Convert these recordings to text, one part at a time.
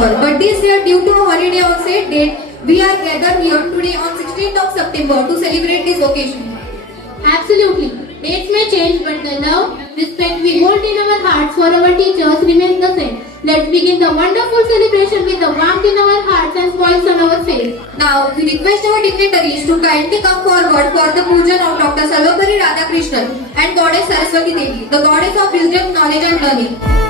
summer. But this year, due to a holiday on said date, we are gathered here today on 16th of September to celebrate this occasion. Absolutely. Dates may change, but the love, respect we hold in our hearts for our teachers remains the same. Let's begin the wonderful celebration with the warmth in our hearts and smiles on our face. Now, we request our dignitaries to kindly come forward for the pujan of Dr. Sarvapalli Radhakrishnan and Goddess Saraswati Devi, the Goddess of Wisdom, Knowledge and Learning.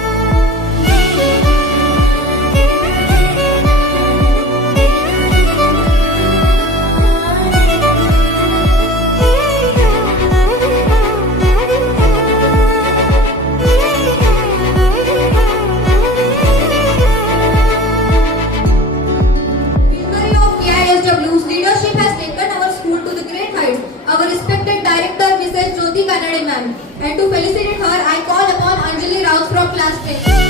Our respected director, Mrs. Jyoti Kanade ma'am, and to felicitate her, I call upon Anjali Rao from class 10.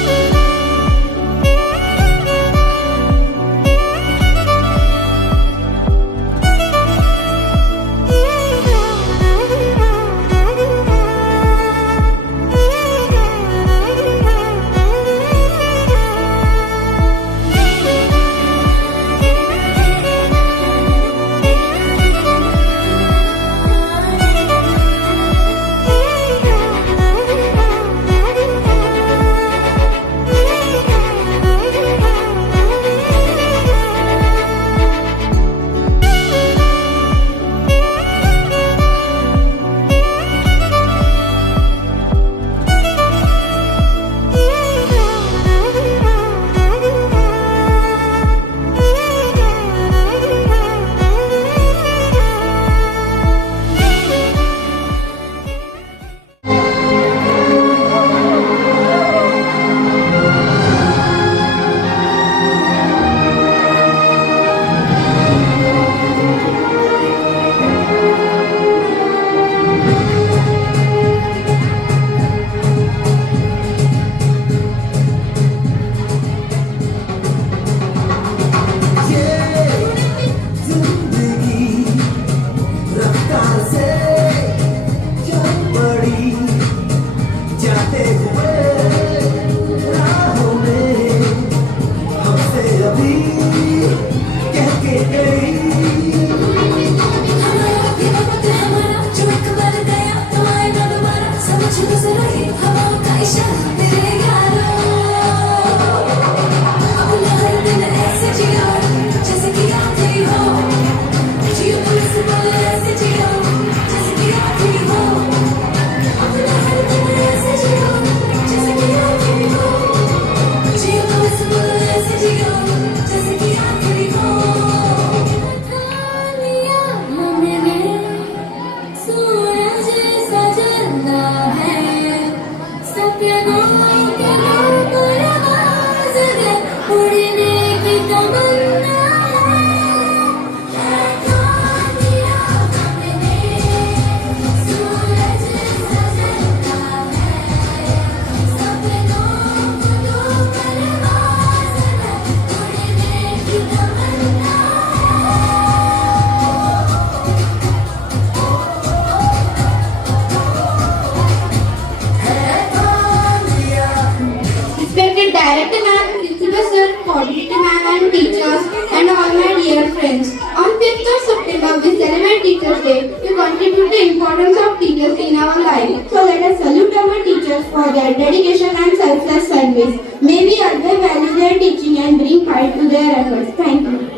Director ma'am, principal sir, coordinator ma'am and teachers and all my dear friends. On 5th of September we celebrate Teachers Day to contribute the importance of teachers in our life. So let us salute our teachers for their dedication and selfless service. May we always value their teaching and bring pride to their efforts. Thank you.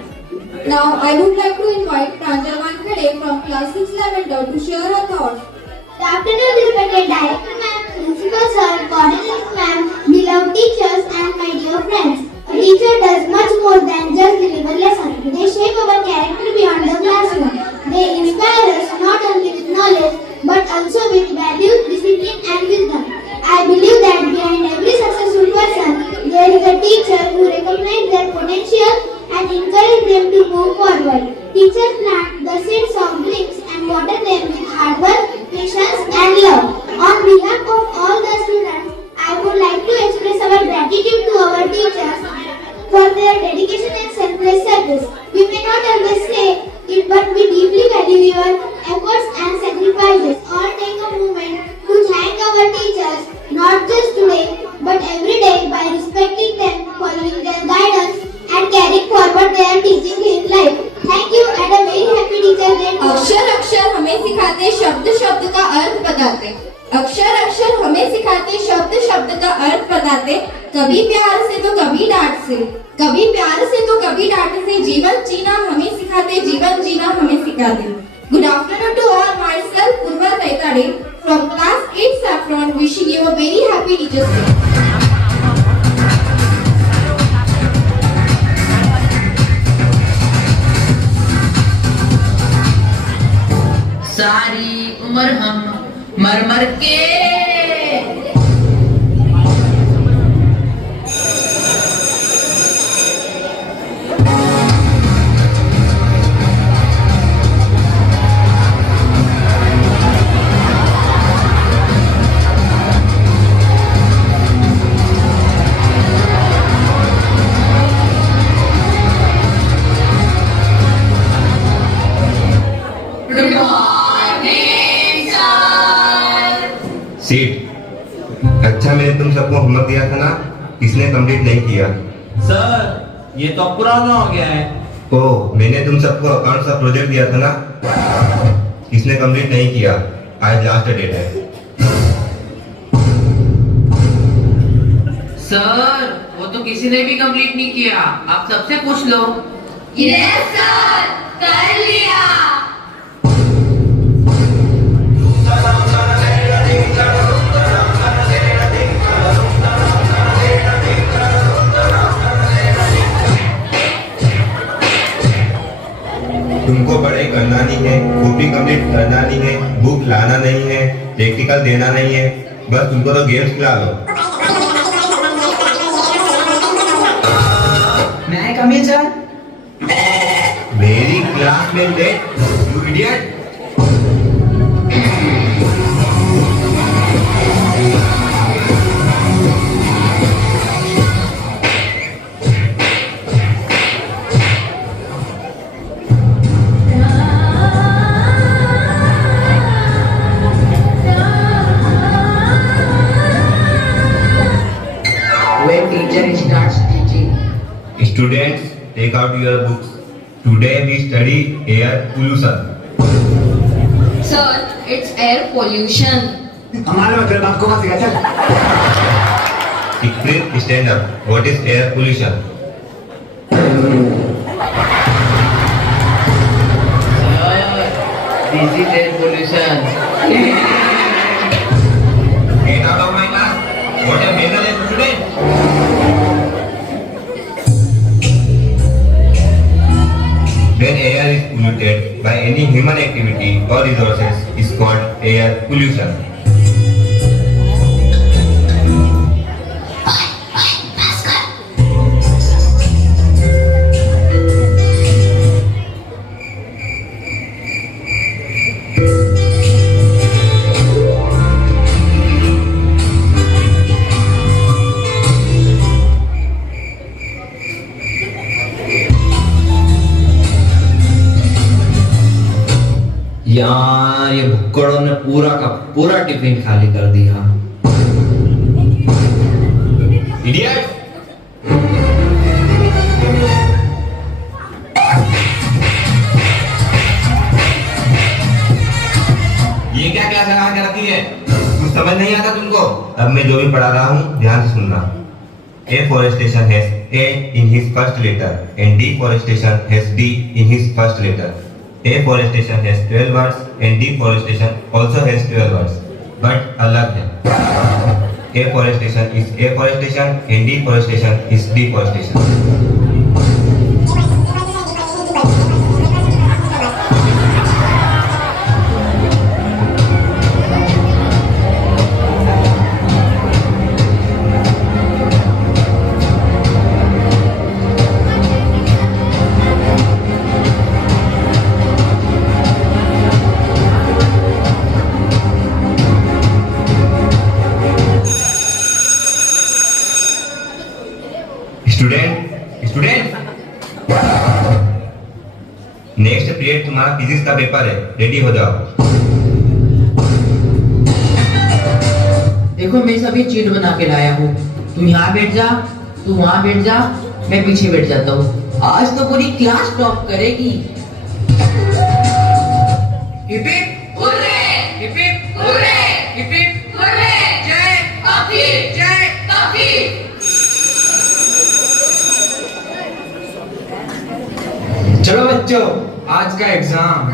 Now, I would like to invite Pranjal Wankhede from class 6 Lavender to share her thoughts. Good afternoon, respected director ma'am, principal sir, coordinator ma'am, beloved teachers and my dear friends. A teacher does much more than just deliver lessons. They shape our character beyond the classroom. They inspire us not only with knowledge but also with values, discipline and wisdom. I believe that behind every successful person there is a teacher who recognizes their potential and encourages them to move forward. Teachers plant the seeds of dreams and water them with hard work, patience and love. On behalf of all the students, I would like to express our gratitude to our teachers for their dedication and selfless service. We may not always say it, but we deeply value your efforts and sacrifices. All take a moment to thank our teachers, not just today, but every day by respecting them, following their guidance बताते, अक्षर अक्षर हमें सिखाते, शब्द शब्द का अर्थ बताते, कभी प्यार से तो कभी डांट से, कभी प्यार से तो कभी डांट से, जीवन जीना हमें सिखाते, जीवन जीना हमें सिखाते। Good afternoon to all. Myself Purva Taitade from class 8 Saffron, wishing you a very happy Teachers Day. सारी उम्र हम मर मर के सीट। अच्छा, मैंने तुम सबको होमवर्क दिया था ना, किसने कंप्लीट नहीं किया? सर ये तो पुराना हो गया है। ओह, मैंने तुम सबको अकाउंट का प्रोजेक्ट दिया था ना, किसने कंप्लीट नहीं किया? आज लास्ट डेट है। सर वो तो किसी ने भी कंप्लीट नहीं किया, आप सबसे पूछ लो। यस सर, कर लिया। तुमको पढ़ाई करना नहीं है, कॉपी कंप्लीट करना नहीं है, बुक लाना नहीं है, प्रैक्टिकल देना नहीं है, बस तुमको तो गेम्स खिला लो। मैं कमिंग सर। मेरी क्लास में late, you idiot. When teacher starts teaching. Students, take out your books. Today we study air pollution. Sir, it's air pollution. हमारे में तेरे बाप को कहाँ सिखाया? Please stand up. What is air pollution? This is air pollution. Get out of my class. What a manner, student. When air is polluted by any human activity or resources is called air pollution. यार ये भुक्कड़ों ने पूरा का पूरा टिफिन खाली कर दिया। Idiot! ये क्या क्लास लगा के रखी है? कुछ समझ नहीं आता तुमको? अब मैं जो भी पढ़ा रहा हूँ ध्यान से सुनना। Afforestation has A in his first letter and deforestation has D in his first letter. Afforestation has 12 words and deforestation also has 12 words, but अलग है। Afforestation is afforestation and deforestation is deforestation. Student next period तुम्हारा फिजिक्स का पेपर है, रेडी हो जाओ। देखो मैं सभी चीट बना के लाया हूँ, तुम यहाँ बैठ जा, तू वहाँ बैठ जा, मैं पीछे बैठ जाता हूँ। आज तो पूरी क्लास टॉप करेगी। Hip hip hurray, hip hip hurray. चलो बच्चों, आज का एग्जाम।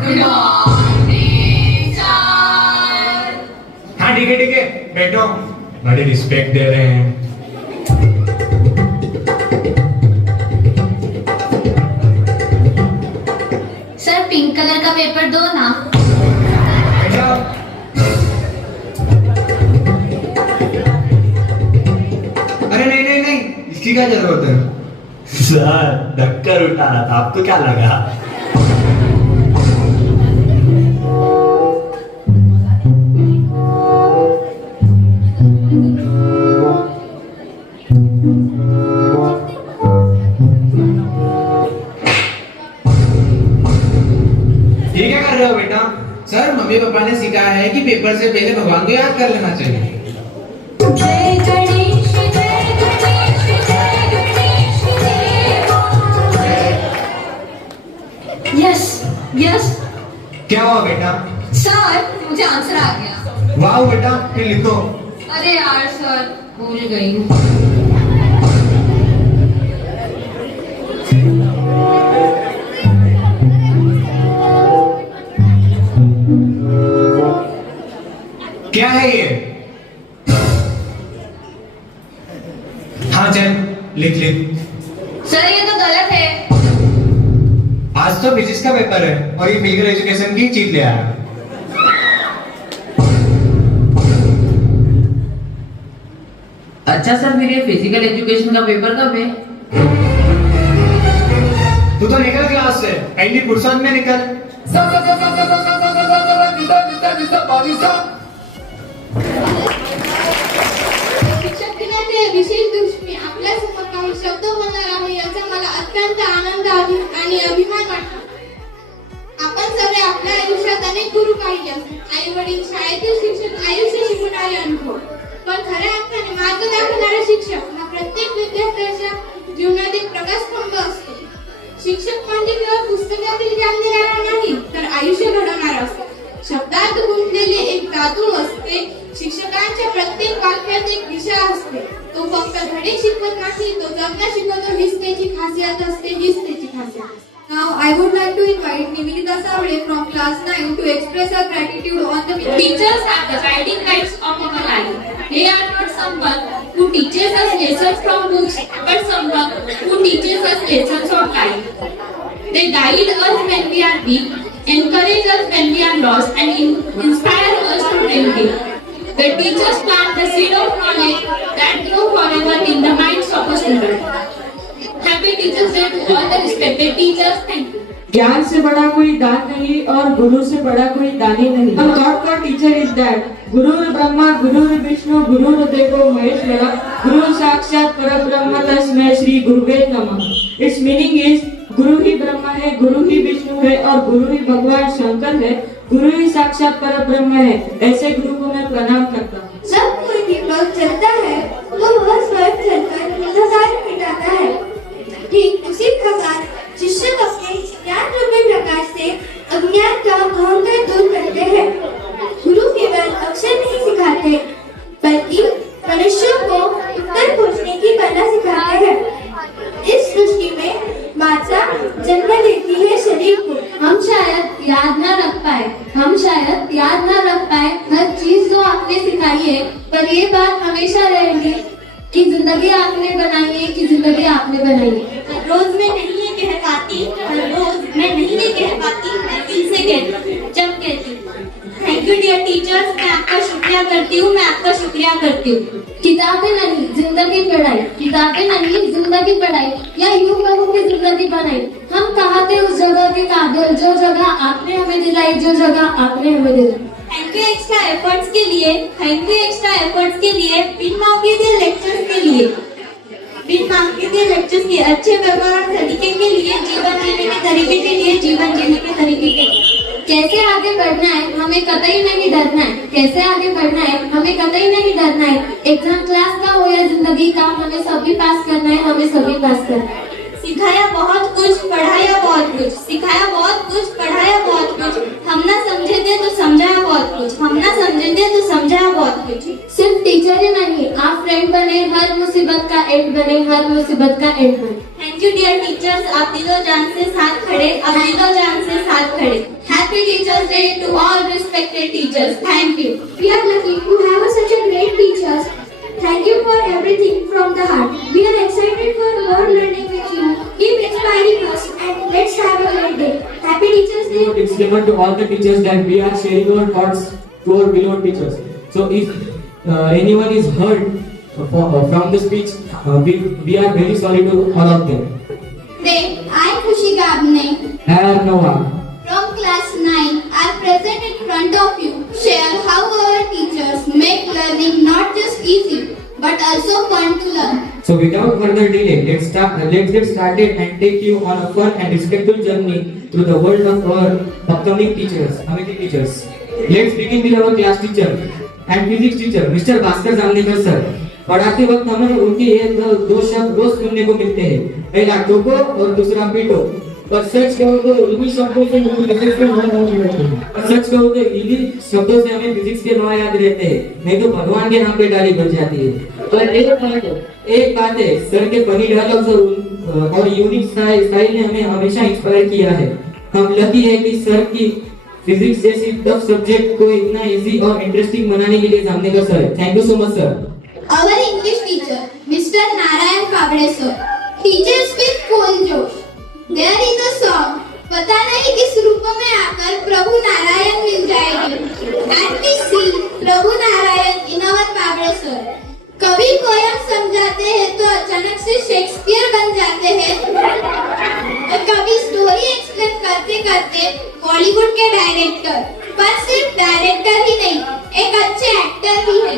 हाँ ठीक है, बैठो। बड़ी रिस्पेक्ट दे रहे हैं। सर पिंक कलर का पेपर दो ना। बैठो। अरे नहीं, इसकी क्या जरूरत है? सर ढक्कर उठा रहा था, आपको क्या लगा? ये क्या कर रहे हो बेटा? सर मम्मी पापा ने सिखाया है कि पेपर से पहले भगवान को याद कर लेना चाहिए। जय गणेश जय गणेश जय गणेश यस यस। क्या हुआ बेटा? सर मुझे आंसर आ गया। वाह बेटा, फिर लिखो। अरे यार सर भूल गई हूँ। क्या है ये? हाँ चल लिख। सर ये तो गलत है। आज तो फिजिक्स का पेपर है और ये फिजिकल एजुकेशन की चीट ले आया। अच्छा सर, फिर ये फिजिकल एजुकेशन का पेपर कब है? तू तो निकल क्लास से, पहली फुर्सत में निकल। शिक्षक दिनाच्या विशेष दिवशी आपल्या समोर काही शब्द बोलणार आहे याचा मला अत्यंत आनंद आणि अभिमान वाटतो. आपण सगळे आपल्या आयुष्यात अनेक गुरु पाहिले असतात. आई वडील, शाळेतील शिक्षक, आयुष्य शिकवणारे अनुभव. पण खऱ्या अर्थाने मार्ग दाखवणारा शिक्षक हा प्रत्येक विद्यार्थ्याच्या जीवनात एक प्रकाशस्तंभ असतो. शिक्षक म्हणजे केवळ पुस्तकातील ज्ञान देणारा नाही, तर आयुष्य घडवणारा असतो. शब्दात गुंतलेले एक धातू असते. शिक्षकांच्या प्रत्येक वाक्यात एक दिशा असते. तो फक्त धडे शिकवत नाही, तो जगणं शिकवतो. हीच त्याची खासियत असते, हीच त्याची खासियत असते. Now I would like to invite Nivedita Savade from class 9 to express her gratitude on the Teachers are the guiding lights of our life. They are not someone who teaches us lessons from books, but someone who teaches us lessons of life. They guide us when we are weak, encourage us when we are lost, and inspire us to dream big. The teachers plant the seed of knowledge that grow forever in the minds of a student. Happy Teachers Day to all the respected teachers. Thank you. ज्ञान से बड़ा कोई दान नहीं और गुरु से बड़ा कोई दानी नहीं। गॉड का टीचर इज दैट गुरुर् ब्रह्मा गुरुर् विष्णु गुरुर्देवो महेश्वरा गुरु साक्षात परब्रह्म तस्मै श्री गुरुवे नमः। इट्स मीनिंग इज गुरु ही ब्रह्मा है, गुरु ही विष्णु है और गुरु ही भगवान शंकर है, गुरु ही साक्षात परब्रह्म है। ऐसे गुरु को मैं प्रणाम करता हूँ। जब कोई दीपक जलता है तो वह स्वयं जलकर अंधकार मिटाता है। ठीक उसी प्रकार शिक्षक अपने ज्ञान रूपी प्रकाश से अज्ञान का अहंकार दूर करते हैं। गुरु केवल अक्षर नहीं सिखाते बल्कि मनुष्यों को उत्तर खोजने की कला सिखाते हैं। इस सृष्टि में माता जन्म देती है शरीर को। हम शायद याद ना रख पाए हर चीज जो आपने सिखाई है, पर ये बात हमेशा रहेगी कि जिंदगी आपने बनाई है, कि जिंदगी आपने बनाई है। रोज मैं नहीं ये कह पाती, हर रोज मैं नहीं ये कह पाती, मैं दिल से कहती हूँ, जब कहती हूँ। थैंक यू डियर टीचर्स, मैं आपका शुक्रिया करती हूँ, मैं आपका शुक्रिया करती हूँ। किताबें नहीं जिंदगी पढ़ाई, किताबें नहीं जिंदगी पढ़ाई, या यूं कहूँ कि जिंदगी बनाई। हम कहाँ थे उस जगह के काबिल, जो जगह आपने हमें दिलाई, जो जगह आपने हमें दिलाई। थैंक यू एक्स्ट्रा एफर्ट्स के लिए, थैंक यू एक्स्ट्रा एफर्ट्स के लिए, बिन मांगे दिए लेक्चर्स के लिए, बिन मांगे दिए लेक्चर्स के अच्छे व्यवहार तरीके के लिए, जीवन जीने के तरीके के लिए, जीवन जीने के तरीके के लिए। कैसे आगे बढ़ना है हमें कतई नहीं डरना है, कैसे आगे बढ़ना है हमें कतई नहीं डरना है। एग्जाम क्लास का हो या जिंदगी का, हमें सभी पास करना है, हमें सभी पास करना है। सिखाया बहुत कुछ, पढ़ाया बहुत कुछ, सिखाया बहुत कुछ, पढ़ाया बहुत कुछ, हम ना समझे थे तो समझाया बहुत कुछ, हम ना समझे थे तो समझाया बहुत कुछ। सिर्फ टीचर ही नहीं, आप फ्रेंड बने, हर मुसीबत का एंड बने, हर मुसीबत का एंड बने। थैंक यू डियर टीचर्स, आप दिलो जान से साथ खड़े, आप दिलो जान से साथ खड़े। Happy teachers day to all respected teachers, thank you. We are lucky to have such a great teachers. Thank you for everything from the heart. We are excited for more learning with you. Keep inspiring us and let's have a great day. Happy Teachers Day. Disclaimer to all the teachers that we are sharing our thoughts to our beloved teachers. So if anyone is hurt from the speech, we are very sorry to all of them. Today, I, Khushi Gabne, And Noah. from class 9, are present in front of you. Share how our teachers make learning not just easy, but also fun to learn. So without further delay, let's get started and take you on a fun and respectful journey through the world of our upcoming teachers, amazing teachers. Let's begin with our class teacher and physics teacher, Mr. Bhaskar Jamnikar sir. पढ़ाते वक्त हमें उनके ये दो शब्द रोज सुनने को मिलते हैं, पहला टोको और दूसरा पीटो। पर सच कहो तो इन्हीं शब्दों से फिजिक्स के नौ याद रहते हैं। और सच कहो तो इन्हीं शब्दों से हमें फिजिक्स के नौ याद रहते हैं, नहीं तो भगवान के नाम पे गाली बन जाती है। पर एक बात है, सर के फनी डायलॉग्स और यूनिक स्टाइल ने हमें हमेशा इंस्पायर किया है। हम लकी है कि सर की फिजिक्स जैसी टफ सब्जेक्ट को इतना इजी और इंटरेस्टिंग बनाने के लिए Jamnekar sir, thank you so much sir. Our English teacher, Mr. Narayan Kavade sir, teaches with full josh. There is a song, पता नहीं किस रूप में आकर प्रभु नारायण मिल जाएंगे। And we see Prabhu Narayan in our Kavade sir. कभी पोयम समझाते हैं तो अचानक से शेक्सपियर बन जाते हैं। और कभी स्टोरी एक्सप्लेन करते करते बॉलीवुड के डायरेक्टर, पर सिर्फ डायरेक्टर ही नहीं, एक अच्छे एक्टर भी है।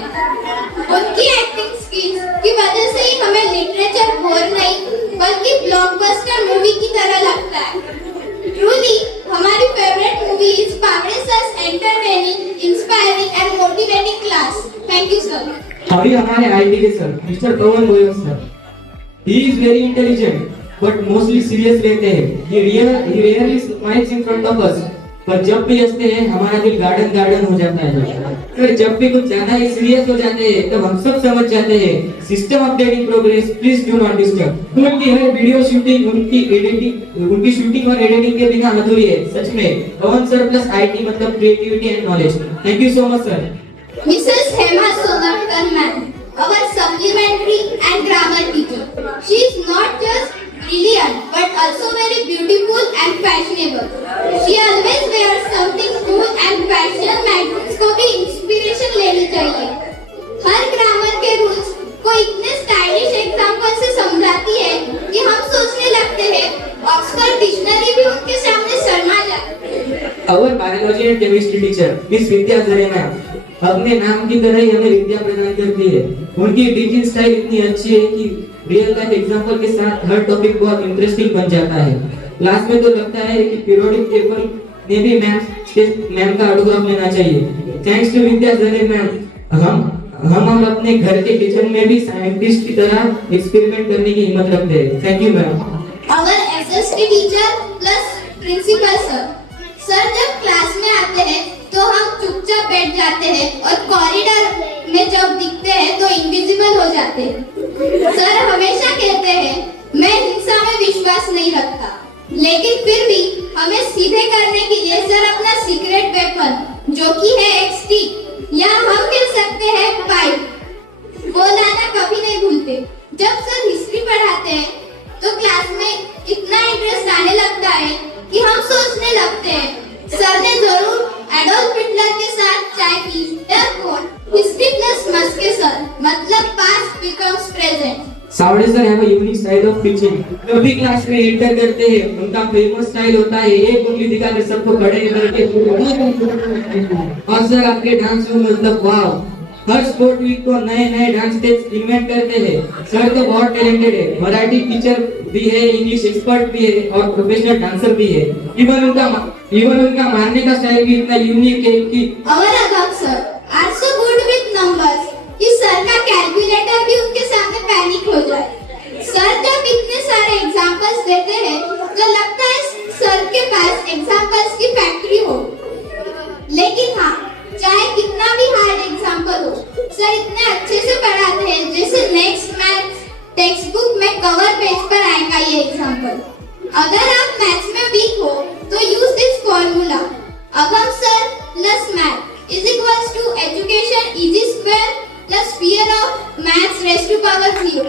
उनकी एक्टिंग स्किल्स की वजह से ही हमें लिटरेचर बोर नहीं बल्कि ब्लॉकबस्टर मूवी की तरह लगता है। ट्रूली हमारी favourite movie is Pawde sir's entertaining, inspiring and motivating class. Thank you sir. अभी हमारे आईटी के sir mister Pawan Goyal sir, he is very intelligent but mostly serious रहते हैं। He really smiles in front of us, पर जब भी हंसते हैं हमारा दिल गार्डन हो जाता है। फिर जब भी कुछ ज्यादा ही सीरियस हो जाते हैं तब हम सब समझ जाते हैं system updating progress, please do not disturb. उनकी हर वीडियो शूटिंग, उनकी शूटिंग और एडिटिंग के बिना अधूरी है। सच में पवन सर प्लस आईटी मतलब creativity and knowledge. Thank you so much sir. Mrs. Hema Sonarkar ma'am, our supplementary and grammar teacher. She is not just brilliant but also very beautiful and fashionable. She always wears something cool and fashion magazines को भी इंस्पिरेशन लेनी चाहिए। हर ग्रामर के रूल्स को इतने stylish example से समझाती है कि हम सोचने लगते हैं ऑक्सफोर्ड डिक्शनरी भी उनके सामने शर्मा जाती है। Our biology and chemistry teacher, Miss Vidya Zare ma'am, अपने नाम की तरह ही हमें विद्या प्रदान करती है। उनकी टीचिंग स्टाइल इतनी अच्छी है कि रियल लाइफ एग्जांपल के साथ हर टॉपिक बहुत इंटरेस्टिंग बन जाता है। क्लास में तो लगता है कि पीरियोडिक टेबल में भी मैम का ऑटोग्राफ लेना चाहिए। थैंक्स टू विद्या जरे मैम, हम अपने घर के किचन में भी साइंटिस्ट की तरह एक्सपेरिमेंट करने की हिम्मत रखते हैं। Thank you ma'am. Our SST teacher plus principal sir. Sir जब क्लास में आते हैं तो हम चुपचाप बैठ जाते हैं और कॉरिडोर में जब दिखते हैं तो इनविजिबल हो जाते हैं। सर हमेशा कहते हैं मैं हिंसा में विश्वास नहीं रखता, लेकिन फिर भी हमें सीधे करने के लिए सर अपना सीक्रेट वेपन जो कि है एक स्टिक या हम कह सकते हैं पाइप, वो लाना कभी नहीं भूलते। जब सर हिस्ट्री पढ़ाते हैं तो क्लास में इतना इंटरेस्ट आने लगता है कि हम सोचने लगते हैं सर ने जरूर एडोल्फ हिटलर के साथ चाय पी। Therefore, history plus must के सर मतलब past becomes present. Sawade sir have a unique style of teaching. जब भी क्लास में एंटर करते हैं उनका फेमस स्टाइल होता है एक उंगली दिखाकर सबको खड़े करके और सर आपके डांस में मतलब वाव। हर स्पोर्ट वीक को नए डांस स्टेप्स इन्वेंट करते हैं। सर तो बहुत टैलेंटेड है, मराठी टीचर भी है, इंग्लिश एक्सपर्ट भी है और प्रोफेशनल डांसर भी है। इवन उनका मारने का स्टाइल भी इतना यूनिक है कि और Agam sir are so good with numbers कि सर का कैलकुलेटर भी उनके सामने पैनिक हो जाए। सर जब इतने सारे एग्जांपल्स बताइए एग्जाम्पल। अगर आप मैथ्स में वीक हो तो use this formula, Agam sir plus math is equals to education easy square plus fear of maths raise to power 0।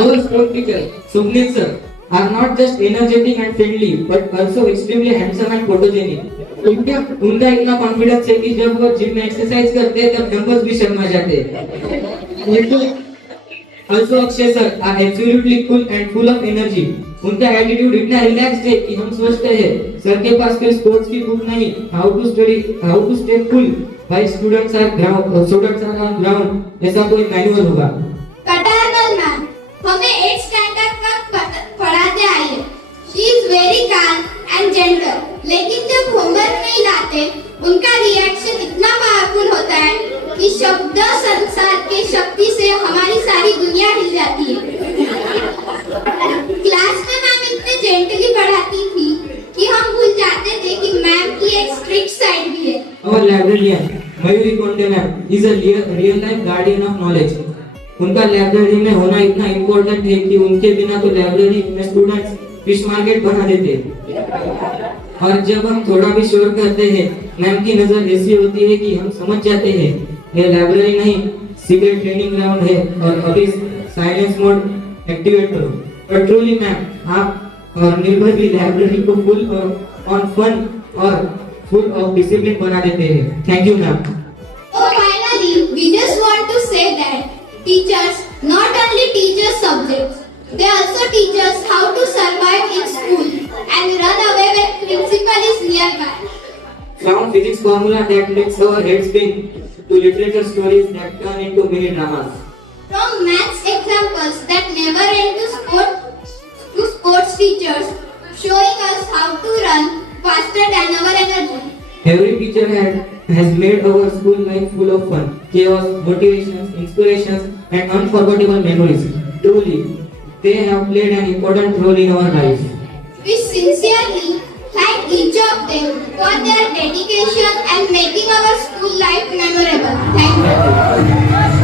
Our sport teacher, Sumit sir, are not just energetic and friendly, but also extremely handsome and photogenic. उनका इतना कॉन्फिडेंस है कि जब वो जिम में एक्सरसाइज करते हैं तब डंबल्स भी शर्मा जाते हैं। Also Akshay sir are absolutely cool and full of energy. उनका एटीट्यूड इतना रिलैक्स्ड है कि हम सोचते हैं सर के पास कोई स्पोर्ट्स की बुक नहीं, how to stay cool while students are on ground, ऐसा कोई मैनुअल होगा। पैटर्नल मैम हमें 8th स्टैंडर्ड तक पढ़ाते आई है। She is very calm and gentle, लेकिन जब होमवर्क नहीं लाते उनका रिएक्शन इतना पावरफुल होता है कि शब्द संसार के शक्ति से हमारी सारी दुनिया हिल जाती है। क्लास में मैम इतने जेंटली पढ़ाती थी कि हम भूल जाते थे कि मैम की एक स्ट्रिक्ट साइड भी है। Our librarian, Mayuri Konde ma'am, is a real life guardian of knowledge. उनका लाइब्रेरी में होना इतना इम्पोर्टेंट है कि उनके बिना तो लाइब्रेरी में स्टूडेंट्स फिश मार्केट बना देते। और जब हम थोड़ा भी शोर करते हैं मैम की नजर ऐसी होती है कि हम समझ जाते हैं ये लाइब्रेरी नहीं सीक्रेट ट्रेनिंग ग्राउंड है, और अभी साइलेंस मोड एक्टिवेट करो। पर ट्रूली मैम आप और निर्भय भी लाइब्रेरी को फुल ऑन फन और फुल ऑफ डिसिप्लिन बना देते हैं। Thank you ma'am. So finally, we just want to say that teachers not only teach us subjects, they also teach us how to survive in school and run away when principal is nearby. From physics formula that makes our heads spin to literature stories that turn into mini dramas. From maths examples that never end to sports teachers showing us how to run faster than our energy. Every teacher has made our school life full of fun, chaos, motivations, inspirations, and unforgettable memories. Truly, they have played an important role in our lives. We sincerely thank each of them for their dedication and making our school life memorable. Thank you.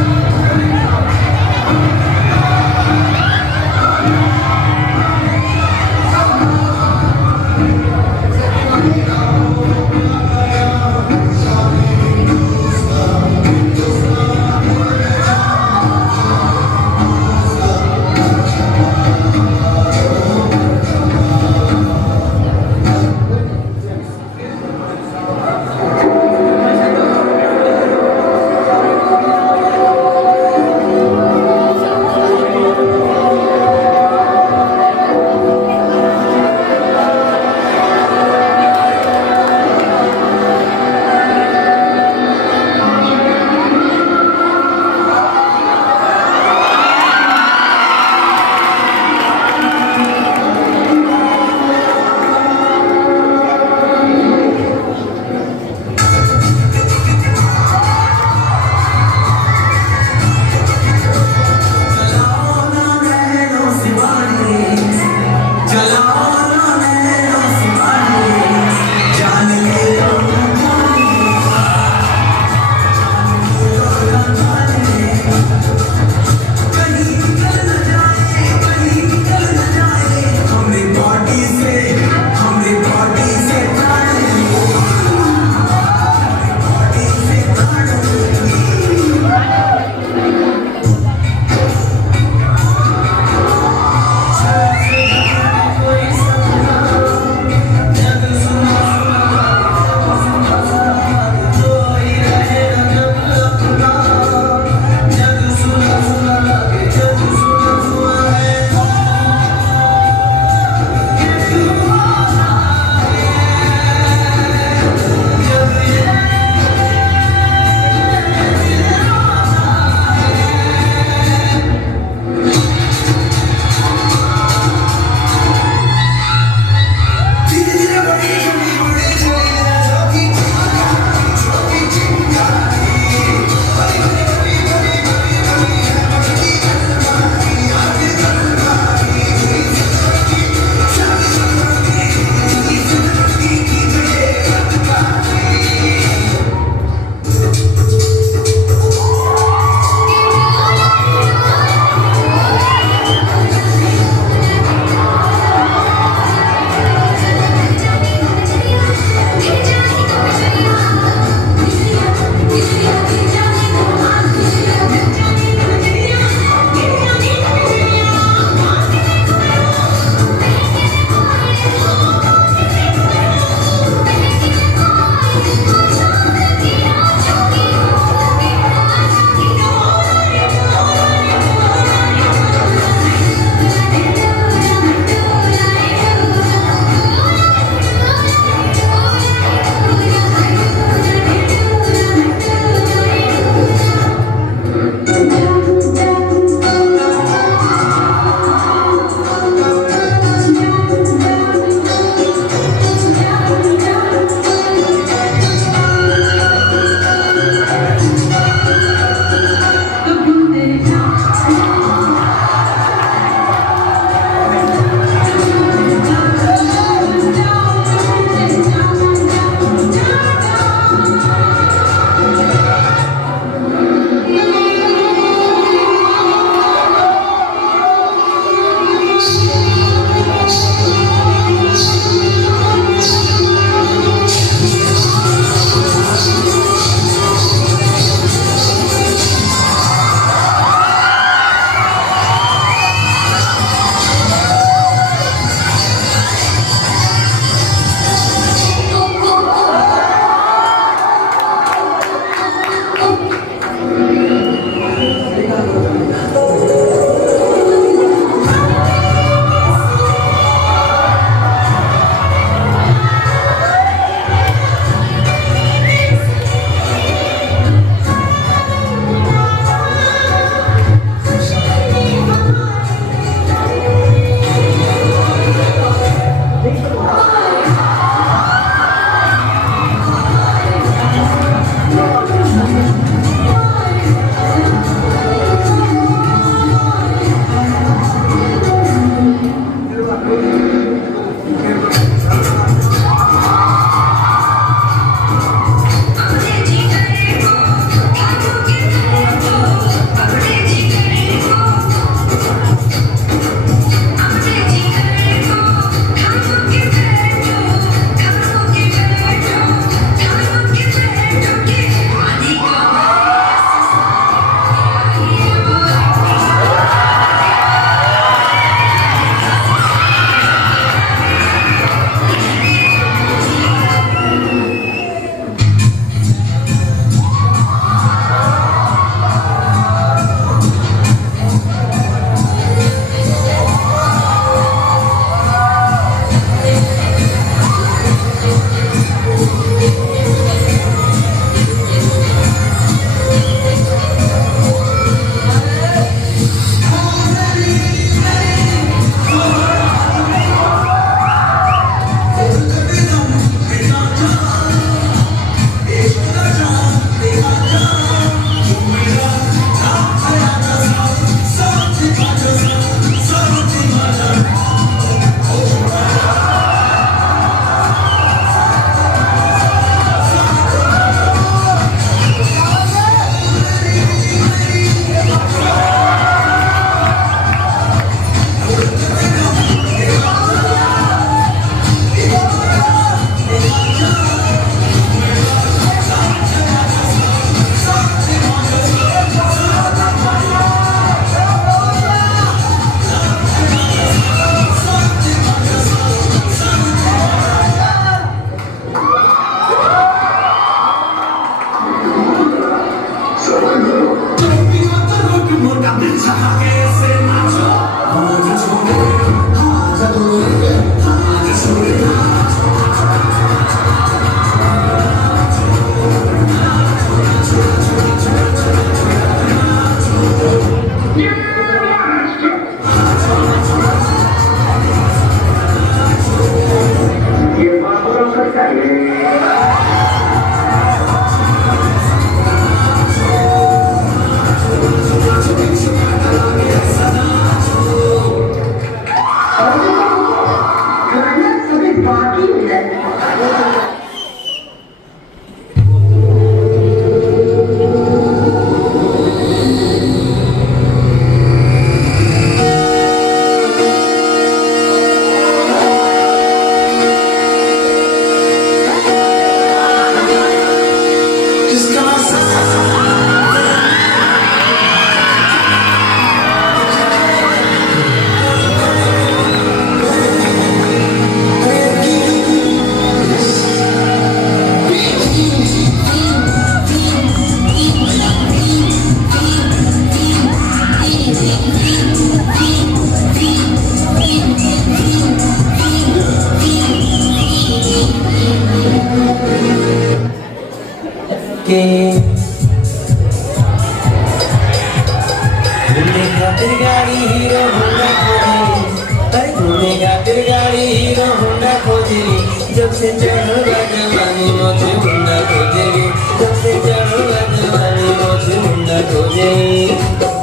जब से चढ़ा जवानी मुझे मुंडा खोजेगी जब से चढ़ा जवानी मुझे मुंडा खोजेगी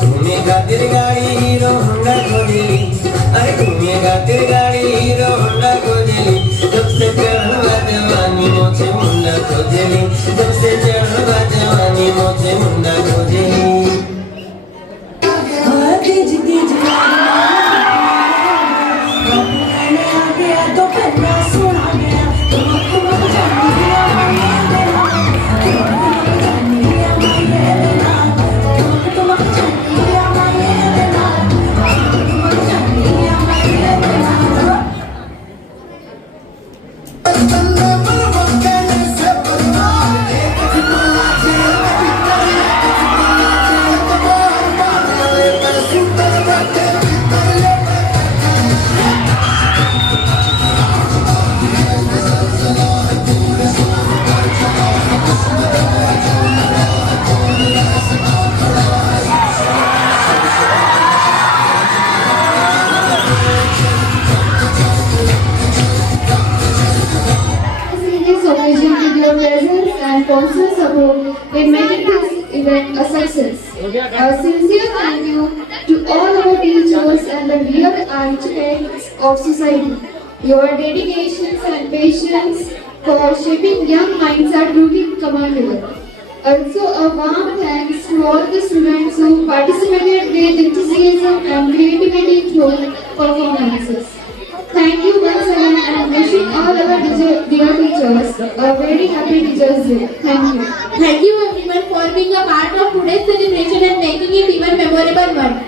घूमे खातिर गाड़ी हीरो होंडा खोजेगी अरे घूमे खातिर गाड़ी हीरो होंडा खोजेगी जब से चढ़ा जवानी मुझे मुंडा खोजेगी जब से चढ़ा जवानी मुझे मुंडा खोजेगी तेज तेज तो पन्ना सुना गया Sponsor support in making this event a success. A sincere thank you to all our teachers and the real architects of society. Your dedications and patience for shaping young minds are truly commendable. Also, a warm thanks to all the students who participated with enthusiasm and creativity through performances. Thank you once again and wishing all our dear teachers a very happy Teachers' Day. Thank you. Thank you everyone for being a part of today's celebration and making it even memorable one.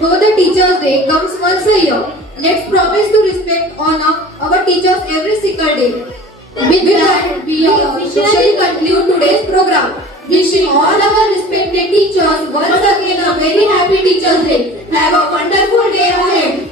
Though the Teachers' Day comes once a year, let's promise to respect, honor our teachers every single day. With that, we officially conclude today's program. Wishing all our respected teachers once again a very happy Teachers' Day. Have a wonderful day ahead.